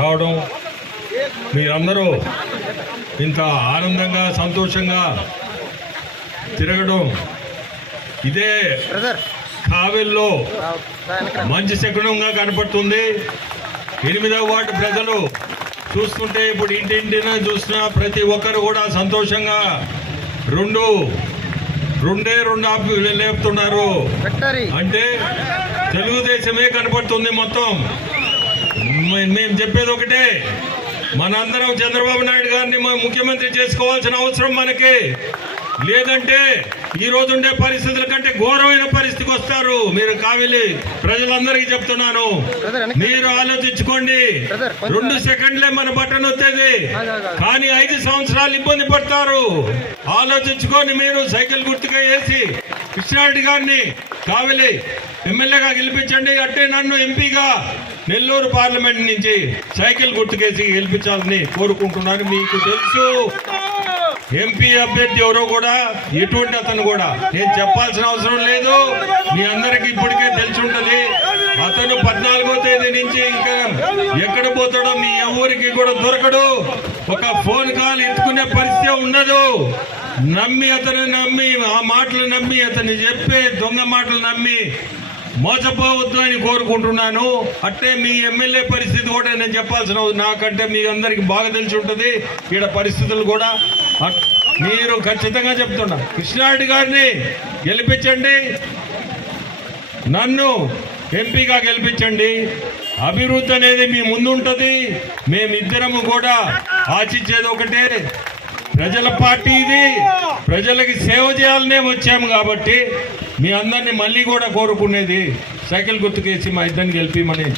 రావడం. మీరందరూ ఇంత ఆనందంగా సంతోషంగా తిరగడం. ఇదే కావెల్లో మంచి శకునంగా కనపడుతుంది. ఎనిమిదవ వార్డు ప్రజలు చూస్తుంటే ఇప్పుడు ఇంటింటిన చూసిన ప్రతి ఒక్కరు కూడా సంతోషంగా రెండు రెండే రెండు ఆపి లేపుతున్నారు. అంటే తెలుగుదేశమే కనపడుతుంది మొత్తం. మేము చెప్పేది ఒకటే. మనందరం చంద్రబాబు నాయుడు గారిని ముఖ్యమంత్రి చేసుకోవాల్సిన అవసరం మనకి. లేదంటే ఈ రోజు ఉండే పరిస్థితుల కంటే ఘోరమైన పరిస్థితికి వస్తారు. మీరు కావిలి ప్రజలందరికీ చెప్తున్నాను. మీరు ఆలోచించుకోండి. రెండు సెకండ్లే మన బటన్ వచ్చేది. కానీ ఐదు సంవత్సరాలు ఇబ్బంది పడతారు. ఆలోచించుకొని మీరు సైకిల్ గుర్తుగా వేసి కృష్ణారెడ్డి గారిని కావలి ఎమ్మెల్యేగా గెలిపించండి. అంటే నన్ను ఎంపీగా నెల్లూరు పార్లమెంట్ నుంచి సైకిల్ గుర్తుకేసి గెలిపించాలని కోరుకుంటున్నాను. మీకు తెలుసు ఎంపీ అభ్యర్థి ఎవరో కూడా ఎటువంటి అతను కూడా. నేను చెప్పాల్సిన అవసరం లేదు. మీ అందరికి ఇప్పటికే తెలిసి ఉంటుంది అతను పద్నాలుగో తేదీ నుంచి ఇంకా ఎక్కడ పోతాడో మీ ఎవరికి కూడా దొరకడు. ఒక ఫోన్ కాల్ ఎత్తుకునే పరిస్థితి ఉండదు నమ్మి అతను నమ్మి ఆ మాటలు నమ్మి అతను చెప్పే దొంగ మాటలు నమ్మి మోసపోవద్దు అని కోరుకుంటున్నాను. అట్టే మీ ఎమ్మెల్యే పరిస్థితి కూడా నేను చెప్పాల్సిన నాకంటే మీ అందరికి బాగా తెలిసి ఉంటుంది. ఈడ పరిస్థితులు కూడా మీరు ఖచ్చితంగా చెప్తున్నా. కృష్ణారెడ్డి గారిని గెలిపించండి. నన్ను ఎంపీగా గెలిపించండి. అభివృద్ధి అనేది మీ ముందు ఉంటుంది మేమిద్దరము కూడా ఆశించేది ఒకటే. ప్రజల పార్టీ ఇది. ప్రజలకి సేవ చేయాలనే వచ్చాము కాబట్టి మీ అందరినీ మళ్ళీ కూడా కోరుకునేది సైకిల్ గుర్తుకేసి మా ఇద్దరిని గెలిపిమని.